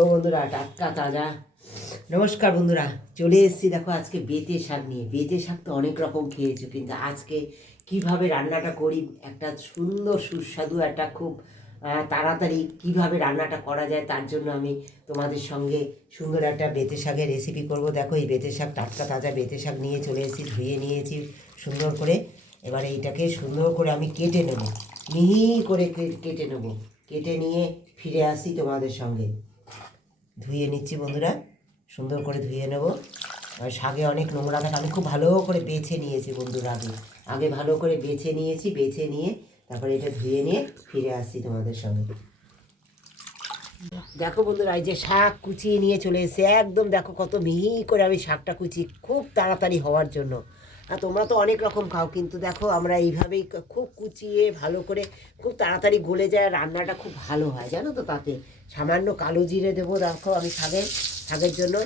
ও বন্ধুরা, টাটকা তাজা। নমস্কার বন্ধুরা, চলে এসেছি দেখো আজকে বেতে শাক নিয়ে। বেতে শাক তো অনেক রকম খেয়েছো, কিন্তু আজকে কীভাবে রান্নাটা করি, একটা সুন্দর সুস্বাদু, একটা খুব তাড়াতাড়ি কীভাবে রান্নাটা করা যায় তার জন্য আমি তোমাদের সঙ্গে সুন্দর একটা বেতে শাকের রেসিপি করব। দেখো, এই বেতে শাক, টাটকা তাজা বেতে শাক নিয়ে চলে এসেছি, ধুয়ে নিয়েছি সুন্দর করে। এবার এইটাকে সুন্দর করে আমি কেটে নেব। মিহি করে কেটে নেব। কেটে নিয়ে ফিরে আসি তোমাদের সঙ্গে। ধুয়ে নিচ্ছি বন্ধুরা। সুন্দর করে ধুয়ে নেব। আর শাকে অনেক নোংরা থাকে। আমি খুব ভালো করে বেছে নিয়েছি বন্ধুরা আগে আগে ভালো করে বেছে নিয়েছি, বেছে নিয়ে তারপরে এটা ধুয়ে নিয়ে ফিরে আসছি তোমাদের সঙ্গে। দেখো বন্ধুরা, এই যে শাক কুচিয়ে নিয়ে চলে এসেছে। একদম দেখো কত মিহি করে আমি শাকটা কুচি খুব তাড়াতাড়ি হওয়ার জন্য। আর তোমরা তো অনেক রকম খাও, কিন্তু দেখো আমরা এইভাবেই খুব কুচিয়ে ভালো করে খুব তাড়াতাড়ি গলে যায় রান্নাটা খুব ভালো হয়, জানো তো তাতে। সামান্য কালো জিরে দেবো, দেখো আমি শাকের শাকের জন্য।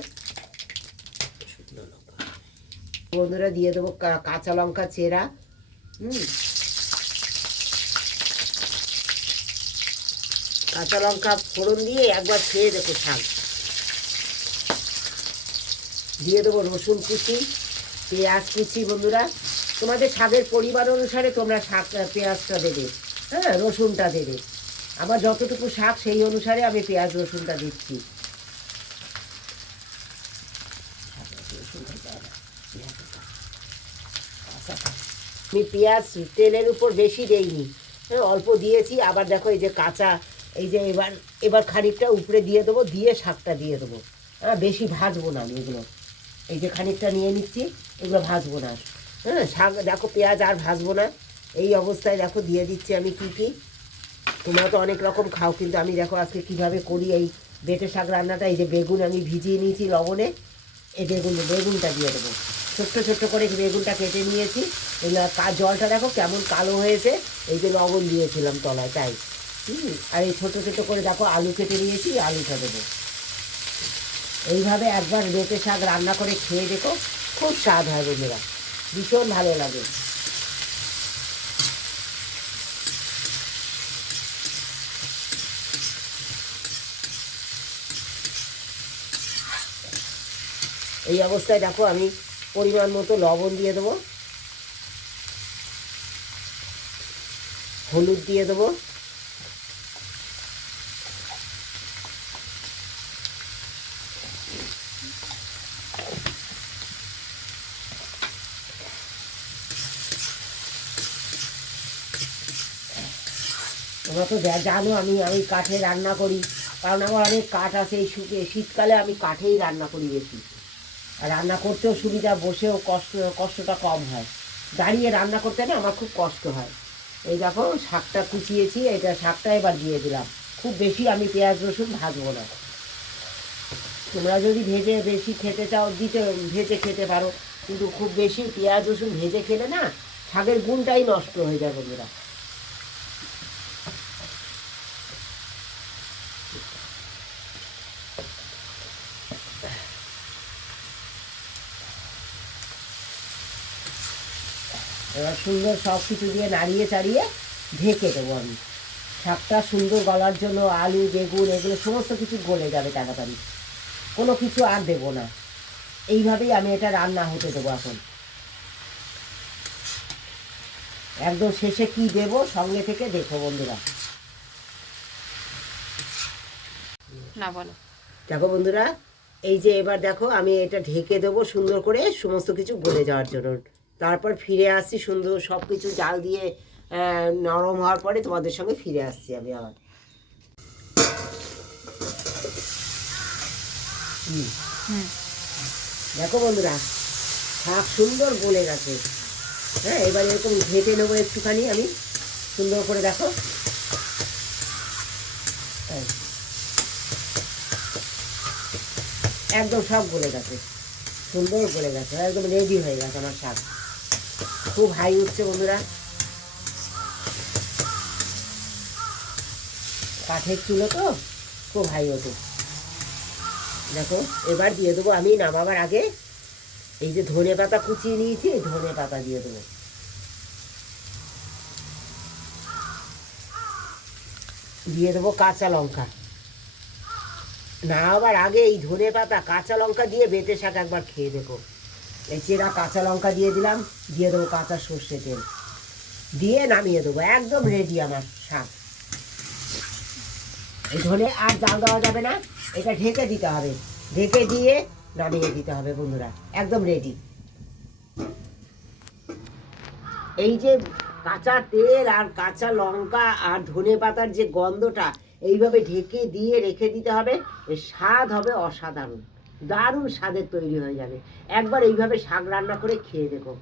বন্ধুরা দিয়ে দেবো কাঁচা লঙ্কা চেরা, হুম। কাঁচা লঙ্কা ফোড়ন দিয়ে একবার খেয়ে দেখো শাক দিয়ে দেবো রসুন কুচি। পেঁয়াজ কুচি বন্ধুরা, তোমাদের শাকের পরিমাণ অনুসারে তোমরা শাক পেঁয়াজটা দেবে হ্যাঁ রসুনটা দেবে। আমার যতটুকু শাক, সেই অনুসারে আমি পেঁয়াজ, রসুনটা দিচ্ছি। আমি পেঁয়াজ তেলের উপর বেশি দেইনি হ্যাঁ অল্প দিয়েছি। আবার দেখো এই যে কাঁচা, এই যে এবার এবার খানিকটা উপরে দিয়ে দেবো, দিয়ে শাকটা দিয়ে দেবো। হ্যাঁ বেশি ভাজবো না আমি এগুলো। এই যে খানিকটা নিয়ে নিচ্ছি, এগুলো ভাজবো না হ্যাঁ শাক, দেখো পেঁয়াজ আর ভাজবো না। এই অবস্থায় দেখো দিয়ে দিচ্ছি আমি কী কী। তোমরা তো অনেক রকম খাও, কিন্তু আমি দেখো আজকে কীভাবে করি এই বেটে শাক রান্নাটা। এই যে বেগুন আমি ভিজিয়ে নিয়েছি লবণে, এই বেগুন, বেগুনটা দিয়ে দেবো। ছোট্ট ছোট্ট করে বেগুনটা কেটে নিয়েছি জলটা দেখো কেমন কালো হয়েছে, এই যে লবণ দিয়েছিলাম তলায়, তাই। হুম, আর এই ছোটো ছোটো করে দেখো আলু কেটে নিয়েছি, আলুটা দেবো। এইভাবে একবার বেটে শাক রান্না করে খেয়ে দেখো, খুব স্বাদ হয় বন্ধুরা। ভীষণ ভালো লাগে। এই অবস্থায় দেখো, আমি পরিমাণ মতো লবণ দিয়ে দেবো। হলুদ দিয়ে দেবো। তোমরা তো জানো, আমি আমি কাঠে রান্না করি। কারণ আমার অনেক কাঠ আছে, এই শুকে শীতকালে আমি কাঠেই রান্না করি বেশি। আর রান্না করতেও সুবিধা, বসেও কষ্ট, কষ্টটা কম হয়। দাঁড়িয়ে রান্না করতে না আমার খুব কষ্ট হয়। এই দেখো, শাকটা কুচিয়েছি, এটা শাকটা এবার দিয়ে দিলাম। খুব বেশি আমি পেঁয়াজ, রসুন ভাজবো না। তোমরা যদি ভেজে বেশি খেতে চাও, দিতে, ভেজে খেতে পারো। কিন্তু খুব বেশি পেঁয়াজ, রসুন ভেজে খেলে না, শাকের গুণটাই নষ্ট হয়ে যাবে বন্ধুরা। এবার সুন্দর সব কিছু দিয়ে নাড়িয়ে চাড়িয়ে ঢেকে দেবো আমি। শাকটা সুন্দর গলার জন্য আলু বেগুন এগুলো সমস্ত কিছু গলে যাবে তাড়াতাড়ি। কোনো কিছু আর দেবো না। এইভাবেই আমি এটা রান্না হতে দেবো এখন। একদম শেষে কি দেবো সঙ্গে থেকে দেখো বন্ধুরা। না বলো। দেখো বন্ধুরা এই যে এবার দেখো আমি এটা ঢেকে দেবো সুন্দর করে সমস্ত কিছু গলে যাওয়ার জন্য। তারপর ফিরে আসছি সুন্দর সব কিছু জাল দিয়ে আহ, নরম হওয়ার পরে তোমাদের সঙ্গে ফিরে আসছি আমি আবার। দেখো বন্ধুরা শাক সুন্দর গলে গেছে। হ্যাঁ এবার এরকম ঘেটে নেব একটুখানি আমি। সুন্দর করে দেখো। একদম সব গলে গেছে। সুন্দর গলে গেছে একদম রেডি হয়ে গেছে আমার শাক। খুব হাই উঠছে বন্ধুরা। কাঠের চুলো তো খুব হাই ওঠে। দেখো, এবার দিয়ে দেবো আমি নামাবার আগে এই যে ধনে পাতা কুচিয়ে নিয়েছি ধনে পাতা দিয়ে দেবো। দিয়ে দেবো কাঁচা লঙ্কা। না আবার আগে এই ধনে পাতা, কাঁচা লঙ্কা দিয়ে বেটে শাক একবার খেয়ে দেখো। এই কাঁচা লঙ্কা দিয়ে দিলাম, দিয়ে দেবো কাঁচা সর্ষে তেল। দিয়ে নামিয়ে দেবো, একদম রেডি আমার শাক এই ধনে আর জাল দেওয়া যাবে না, এটা ঢেকে দিতে হবে। ঢেকে দিয়ে নামিয়ে দিতে হবে বন্ধুরা, একদম রেডি এই যে কাঁচা তেল আর কাঁচা লঙ্কা আর ধনে পাতার যে গন্ধটা, এইভাবে ঢেকে দিয়ে রেখে দিতে হবে স্বাদ হবে অসাধারণ। দারুণ স্বাদের তৈরি হয়ে যাবে। একবার এইভাবে শাক রান্না করে খেয়ে দেখো।